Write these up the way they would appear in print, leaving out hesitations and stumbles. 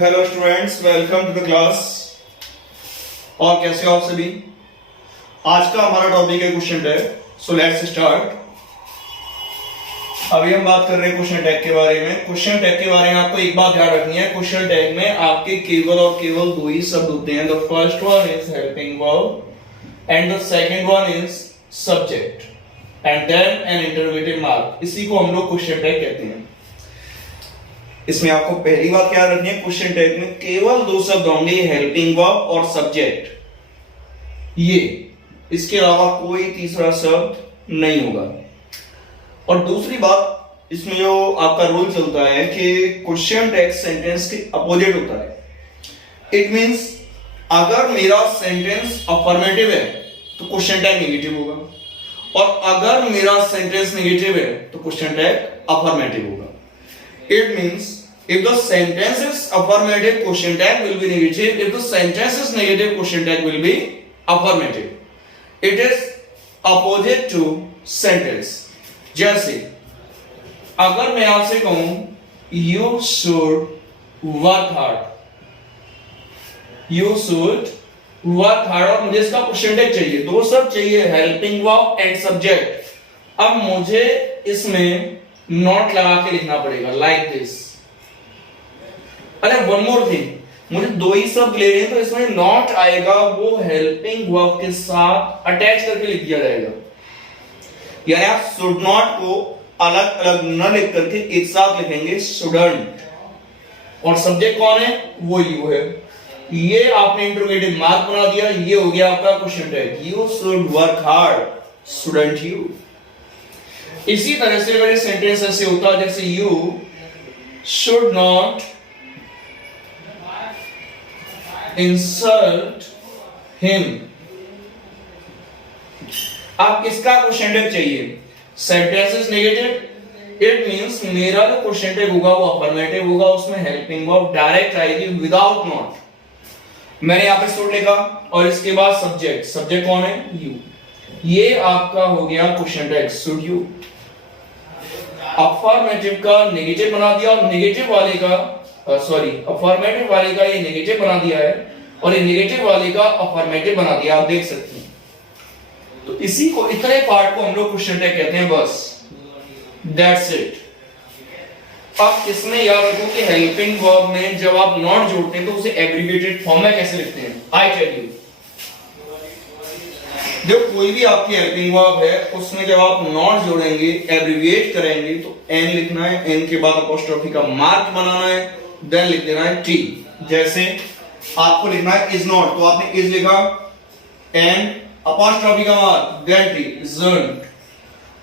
Hello students, welcome to the class. और कैसे हो आप सभी। आज का हमारा टॉपिक है question tag. So let's start. अभी हम बात कर रहे हैं क्वेश्चन टैग के बारे में। क्वेश्चन टैग के बारे में आपको एक बात ध्यान रखनी है, क्वेश्चन टैग में आपके केवल और केवल दो ही शब्द होते हैं। The first one is helping verb and the second one is subject and then an interrogative mark. इसी को हम लोग क्वेश्चन टैग कहते हैं। इसमें आपको पहली बात क्या रखनी है, क्वेश्चन टैग में केवल दो शब्द होंगे, हेल्पिंग वर्ब और सब्जेक्ट। ये इसके अलावा कोई तीसरा शब्द नहीं होगा। और दूसरी बात, इसमें जो आपका रूल चलता है कि क्वेश्चन टैग सेंटेंस के अपोजिट होता है। इट मींस अगर मेरा सेंटेंस अफर्मेटिव है तो क्वेश्चन टैग नेगेटिव होगा, और अगर मेरा सेंटेंस नेगेटिव है तो क्वेश्चन टैग अफर्मेटिव होगा। It means if the sentence is affirmative, question tag will be negative. If the sentence is negative, question tag will be affirmative. It is opposite to sentence. जैसे अगर मैं आपसे कहूं you should work hard, you should work hard, और मुझे इसका question tag चाहिए, दो शब्द चाहिए, हेल्पिंग वर्ब एंड सब्जेक्ट। अब मुझे इसमें नॉट लगा के लिखना पड़ेगा लाइक दिस। अरे वन मोर थिंग, मुझे दो ही शब्द ले रहे हैं तो इसमें नॉट आएगा, वो हेल्पिंग वर्ब के साथ अटैच करके लिख दिया जाएगा। यानी आप शुड नॉट को अलग अलग न लिख करके एक साथ लिखेंगे शुडंट, और सब्जेक्ट कौन है, वो यू है। ये आपने इंटरोगेटिव मार्क बना दिया, ये हो गया आपका question tag. You should work hard, shouldn't you. इसी तरह से अगर ये सेंटेंस ऐसे होता है जैसे you should not insult him. आप किसका क्वेश्चन टैग चाहिए, sentence is negative, it means मेरा जो क्वेश्चन टैग होगा वो अफर्मेटिव होगा, उसमें हेल्पिंग वर्ब डायरेक्ट आएगी विदाउट नॉट। मैंने यहां पे शुड लिखा और इसके बाद सब्जेक्ट, सब्जेक्ट कौन है, यू। ये आपका हो गया question tag should you. Affirmative का नेगेटिव बना दिया और नेगेटिव वाले का अफर्मेटिव वाले का ये नेगेटिव बना दिया है, और ये नेगेटिव वाले का अफर्मेटिव बना दिया, आप देख सकते हैं। तो इसी को, इतने पार्ट को हम लोग क्वेश्चन टैग कहते हैं, बस दैट्स इट। अब इसमें याद रखो कि हेल्पिंग वर्ब में जब आप नॉट जोड़ते हैं तो उसे एब्रिविएटेड फॉर्म में कैसे लिखते हैं, आई टेल यू। जो कोई भी आपकी हेल्पिंग वर्ब है उसमें जब आप नॉट जोड़ेंगे, एब्रिविएट करेंगे, तो एन लिखना है, एन के बाद अपोस्ट्रोफी का मार्क बनाना है, देन लिख देना है टी। जैसे आपको लिखना है इज नॉट, तो आपने इज लिखा, एन अपोस्ट्रोफी का mark, then t, isn't.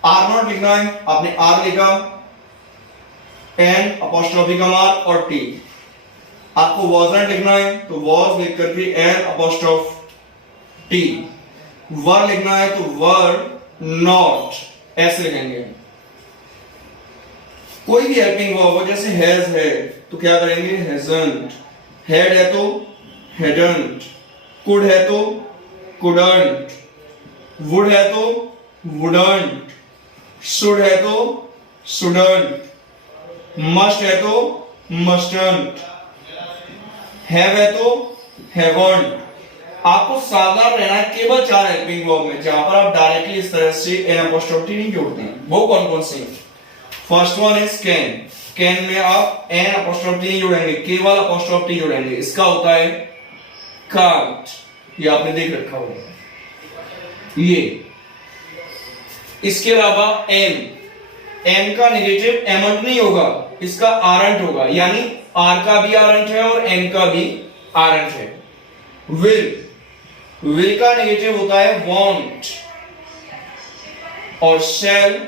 Are not लिखना है, आपने आर लिखा, एन अपोस्ट्रोफी का मार्क और टी। आपको वॉजंट लिखना है तो वॉज लिख करके एन अपोस्ट्रोफ टी। वर लिखना है तो वर नॉट ऐसे लिखेंगे। कोई भी हेल्पिंग वर्ब हो, जैसे हैज है तो क्या करेंगे, हैजंट। हैड है तो हैडंट। कुड है तो कुडंट। वुड है तो वुडंट। शुड है तो शुडंट। मस्ट है तो मस्टंट। हैव है तो हैवंट। आपको सावधान रहना है केवल चार हेल्पिंग वर्ब में जहां पर आप डायरेक्टली इस तरह से एन अपोस्ट्रोफी नहीं जोड़ते हैं। वो कौन कौन से हैं? First one is can. Can में आप एन अपोस्ट्रोफी नहीं जोड़ेंगे, केवल अपोस्ट्रोफी जोड़ेंगे। इसका होता है कांट, ये आपने देख रखा होगा ये। इसके अलावा एम, एम का नेगेटिव एमंट नहीं होगा, इसका आरंट होगा, यानी आर का भी आरंट है और एम का भी आरंट है। विल, विल का नेगेटिव होता है वांट, और शैल,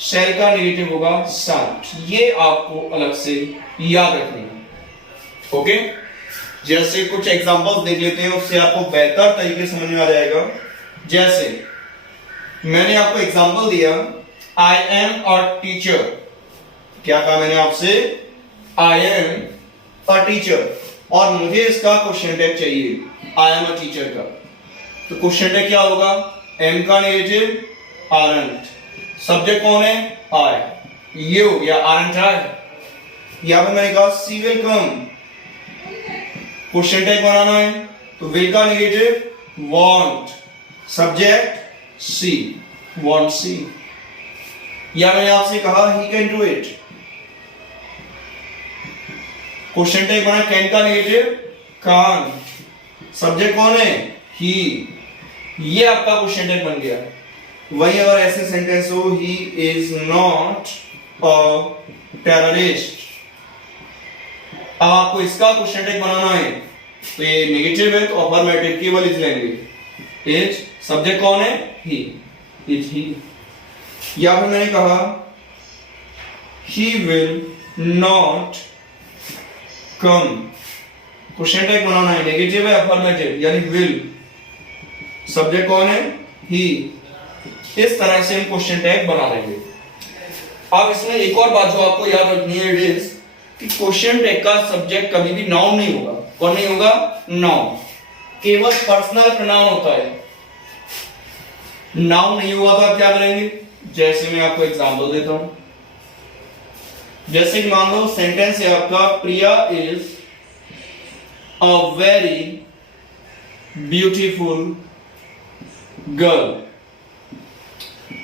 शैल का नेगेटिव होगा शांट। ये आपको अलग से याद रखनी है। ओके, जैसे कुछ एग्जांपल्स देख लेते हैं, उससे आपको बेहतर तरीके समझ में आ जाएगा। जैसे मैंने आपको एग्जांपल दिया, आई एम अ टीचर। क्या कहा मैंने आपसे, आई एम अ टीचर, और मुझे इसका क्वेश्चन टैग चाहिए आई एम अ टीचर का। तो क्वेश्चन टैग क्या होगा, एम का नेगेटिव आरंट, सब्जेक्ट कौन है, आई, ये हो गया आरंट आई। यहां पे मैंने कहा सी विल कम, क्वेश्चन टैग बनाना है तो विल का नेगेटिव वांट, सब्जेक्ट सी, वांट सी। या मैंने आपसे कहा he can do it, question tag बना कैन का नेगेटिव कान, सब्जेक्ट कौन है ही, ये आपका क्वेश्चन टैग बन गया। वही अगर ऐसे सेंटेंस हो he is not a terrorist, अब आपको इसका क्वेश्चन टैग बनाना है तो ये नेगेटिव है तो अफर्मेटिव केवल इज लेंगे, इज सब्जेक्ट कौन है ही, इज ही। या फिर मैंने कहा he will not come, question tag बनाना है नेगेटिव है अफर्मेटिव यानी विल, सब्जेक्ट कौन है ही। इस तरह से हम क्वेश्चन टैग बना लेंगे। अब इसमें एक और बात जो आपको याद रखनी है इट इज कि क्वेश्चन टैग का सब्जेक्ट कभी भी नाउन नहीं होगा। कौन नहीं होगा? नाउन, केवल पर्सनल प्रोनाउन होता है। नाउन नहीं हुआ तो आप क्या करेंगे? जैसे मैं आपको एग्जांपल देता हूं, जैसे कि मान लो सेंटेंस है आपका Priya is a very beautiful girl.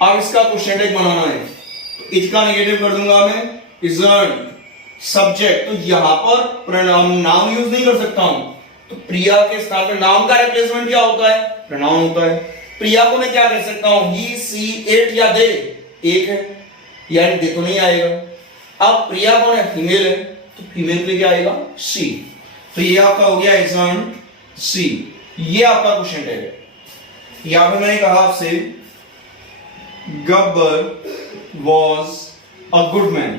अब इसका क्वेश्चन टैग बनाना है तो इसका नेगेटिव कर दूंगा मैं इजंट, सब्जेक्ट। तो यहां पर प्रोनाउन नाउन यूज नहीं कर सकता हूं, तो प्रिया के स्थान पर नाउन का रिप्लेसमेंट क्या होता है? प्रोनाउन होता है। प्रिया को मैं क्या कह सकता हूं? ही, सी, इट या दे, एक है यानी दे तो नहीं आएगा। अब प्रिया कौन है? फीमेल है, तो फीमेल पे क्या आएगा? सी। तो ये आपका हो गया इजंट सी, ये आपका क्वेश्चन टैग है। यहां पे मैंने कहा आपसे Gabbar was a good man.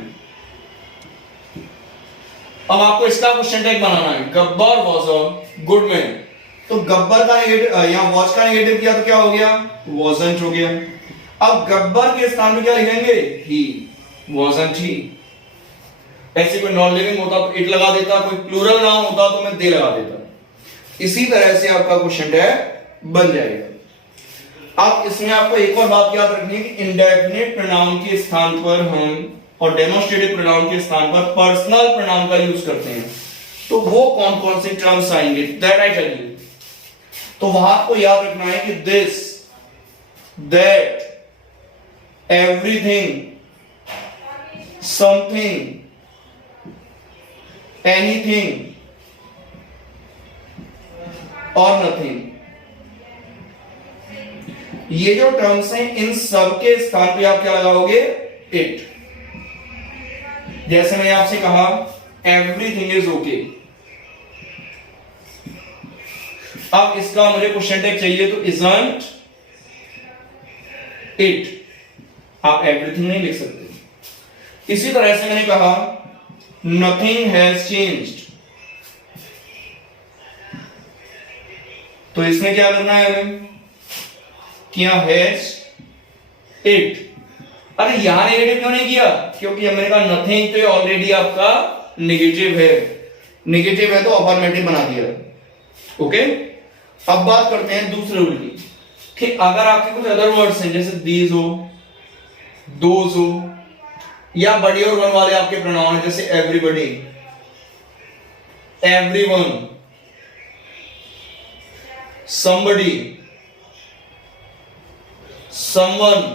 अब आपको इसका क्वेश्चन टैग बनाना है Gabbar was a good man. तो गब्बर का नेगेटिव यहां वॉज का नेगेटिव किया तो क्या हो गया? वॉजंट हो गया। अब गब्बर के स्थान पे क्या लिखेंगे? ही, वॉजंट ही। ऐसे कोई नॉन लिविंग होता तो इट लगा देता, कोई प्लूरल नाउन होता तो मैं दे लगा देता। इसी तरह से आपका क्वेश्चन टैग बन जाएगा। अब इसमें आपको एक और बात याद रखनी है कि इंडेफिनिट प्रोनाउन के स्थान पर हम और डेमोन्स्ट्रेटिव प्रोनाउन के स्थान पर पर्सनल प्रोनाउन का यूज करते हैं। तो वो कौन कौन से टर्म्स आएंगे? That I tell you. तो वहां आपको याद रखना है कि this, that, everything, something, anything और नथिंग। ये जो टर्म्स हैं इन सब के स्थान पे आप क्या लगाओगे? इट। जैसे मैंने आपसे कहा एवरीथिंग इज ओके। अब इसका मुझे क्वेश्चन टैग चाहिए तो इजंट इट, आप एवरीथिंग नहीं लिख सकते। इसी तरह से मैंने कहा नथिंग हैज चेंज्ड, तो इसमें क्या करना है हमें? क्या हैज इट। अरे यहां नेगेटिव क्यों नहीं किया? क्योंकि हमने कहा नथिंग तो ऑलरेडी आपका नेगेटिव है, नेगेटिव है तो अफर्मेटिव बना दिया। ओके, अब बात करते हैं दूसरे रूल की कि अगर आपके कुछ अदर वर्ड्स हैं जैसे दीज हो, दोज हो, या बड़ी और वन वाले आपके प्रोनाउन है जैसे everybody, everyone, somebody, someone,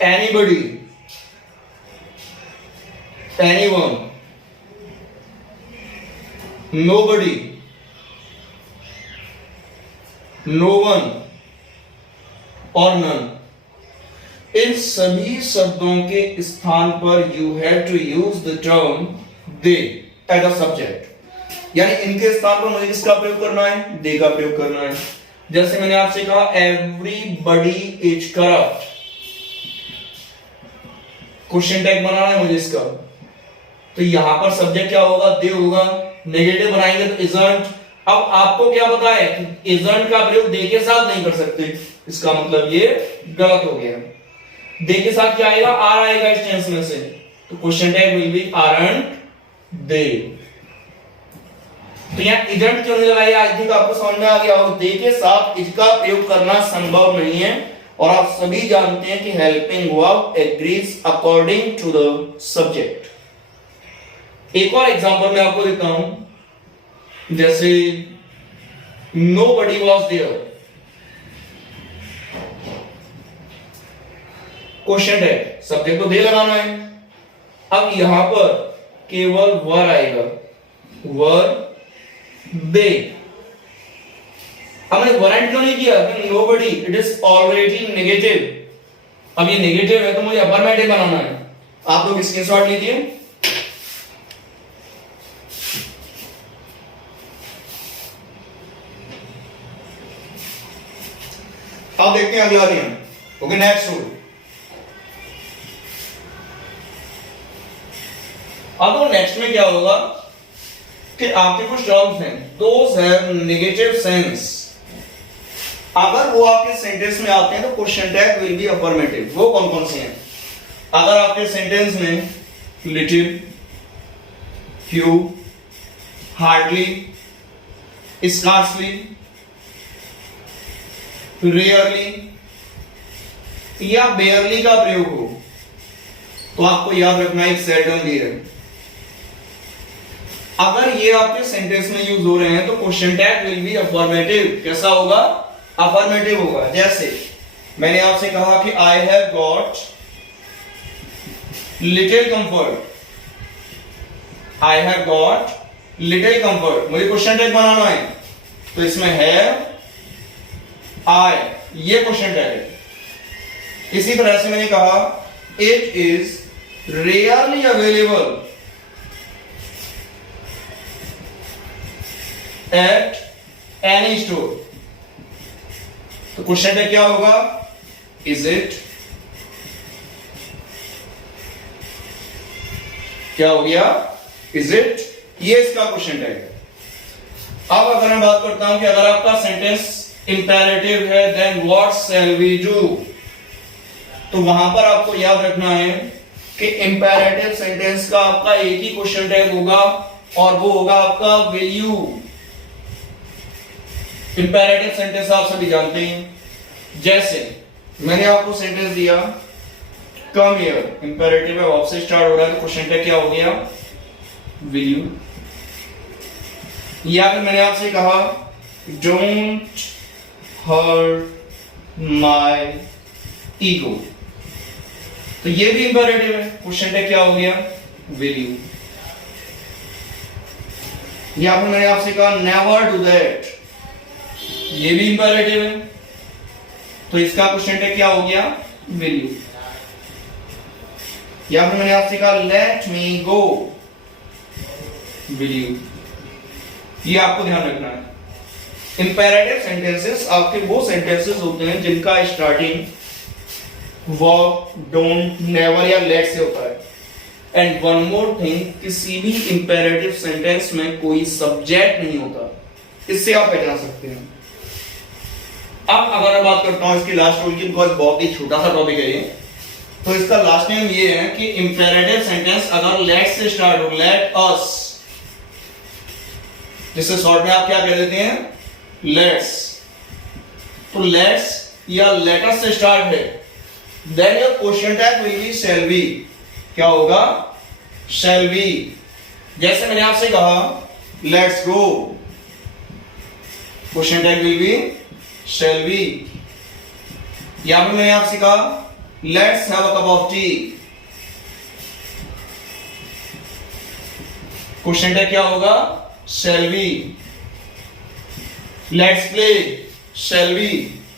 anybody, anyone, nobody, no one और none। इन सभी शब्दों के स्थान पर you have to use the term they as a subject, यानी इनके स्थान पर मुझे किसका प्रयोग करना है? दे का प्रयोग करना है। जैसे मैंने आपसे कहा everybody is corrupt, question tag बनाना है मुझे इसका, तो यहां पर सब्जेक्ट क्या होगा? दे होगा। नेगेटिव बनाएंगे तो इजंट। अब आपको क्या पता है कि इजंट का प्रयोग दे के साथ नहीं कर सकते, इसका मतलब ये गलत हो गया। दे के साथ क्या आएगा? आर आएगा इस टेंस में से, तो question tag will be aren't they. तो यहाँ इजंट क्यों नहीं लगाया? आई थिंक आपको समझ में आ गया होगा। दे के साथ इसका प्रयोग करना संभव नहीं है और आप सभी जानते हैं कि helping verb agrees according to the subject. एक और एग्जांपल मैं आपको देता हूं, जैसे nobody was there, क्वेश्चन है, सब्जेक्ट को दे लगाना है। अब यहां पर केवल वर आएगा, वर दे। हमने वरांट क्यों नहीं किया कि nobody, it is already negative. अब ये नेगेटिव है तो मुझे अफर्मेटिव बनाना है। आप लोग स्क्रीनशॉट लीजिए। अब देखते हैं अगला नियम। Okay, next rule. अब नेक्स्ट में क्या होगा कि आपके कुछ टर्म्स हैं, दोज हैव नेगेटिव सेंस। अगर वो आपके सेंटेंस में आते हैं तो question tag will B affirmative. वो कौन कौन से हैं? अगर आपके सेंटेंस में little, few, hardly, scarcely, rarely या बेयरली का प्रयोग हो तो आपको याद रखना एक सेल्डम डियर। अगर ये आपके सेंटेंस में यूज हो रहे हैं तो question tag will B affirmative. कैसा होगा? अफर्मेटिव होगा। जैसे मैंने आपसे कहा कि I have got little comfort, I have got little comfort, मुझे क्वेश्चन टैग बनाना है तो इसमें है आई, ये क्वेश्चन टैग है। इसी तरह से मैंने कहा it is rarely available at any store, तो क्वेश्चन टैग क्या होगा? Is it. क्या हो गया? इज इट, ये इसका क्वेश्चन टैग है। अब अगर मैं बात करता हूं कि अगर आपका सेंटेंस इंपेरेटिव है then what shall we do, तो वहां पर आपको याद रखना है कि इंपेरेटिव सेंटेंस का आपका एक ही क्वेश्चन टैग होगा और वो होगा आपका विल यू। इंपेरेटिव सेंटेंस आप सभी जानते हैं। जैसे मैंने आपको सेंटेंस दिया कम हियर, इंपेरेटिव है, ऑफ से स्टार्ट हो रहा है तो क्वेश्चन टैग क्या हो गया? Will you. या फिर मैंने आपसे कहा डोंट हर्ट माय ईगो, तो ये भी इंपेरेटिव है, क्वेश्चन टैग क्या हो गया? Will you. या फिर मैंने आपसे कहा नेवर डू दैट, ये भी इंपेरेटिव है तो इसका क्वेश्चन टैग क्या हो गया? Will you. या फिर मैंने आपसे कहा let me go, will you. ये आपको ध्यान रखना है। इंपेरेटिव सेंटेंसेस आपके वो सेंटेंसेस होते हैं जिनका स्टार्टिंग वर्ब, डोंट, नेवर या लेट से होता है। एंड वन मोर थिंग, किसी भी इंपेरेटिव सेंटेंस में कोई सब्जेक्ट नहीं होता, इससे आप पहचान सकते हैं। अब अगर मैं बात करता हूं इसकी लास्ट रूल की, बिकॉज बहुत ही छोटा सा टॉपिक है ये, तो इसका लास्ट नेम ये है कि इंपेरेटिव सेंटेंस अगर लेट से स्टार्ट हो, लेट अस, जिसे शॉर्ट में आप क्या कह देते हैं? लेट्स, तो लेट्स या लेटस से स्टार्ट है then your question tag will be shall we. क्या होगा? Shall we. जैसे मैंने आपसे कहा let's go, question tag will be shall we. या फिर मैंने आपसे कहा let's have a cup of tea, question tag क्या होगा? Shall we. Let's play, shall we,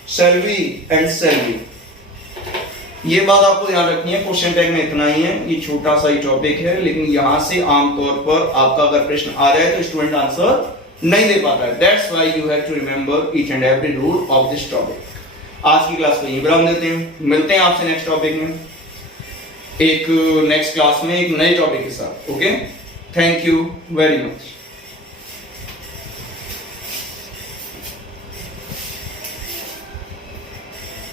shall we and shall we. ये बात आपको ध्यान रखनी है। क्वेश्चन टैग में इतना ही है, ये छोटा सा ही टॉपिक है, लेकिन यहां से आमतौर पर आपका अगर प्रश्न आ जाए तो स्टूडेंट आंसर नहीं दे पाता है। That's why you have to remember each and every rule of this topic. आज की क्लास को यहीं विराम देते हैं, मिलते हैं आपसे नेक्स्ट टॉपिक में, एक नेक्स्ट क्लास में एक नए टॉपिक के साथ। Okay, thank you very much.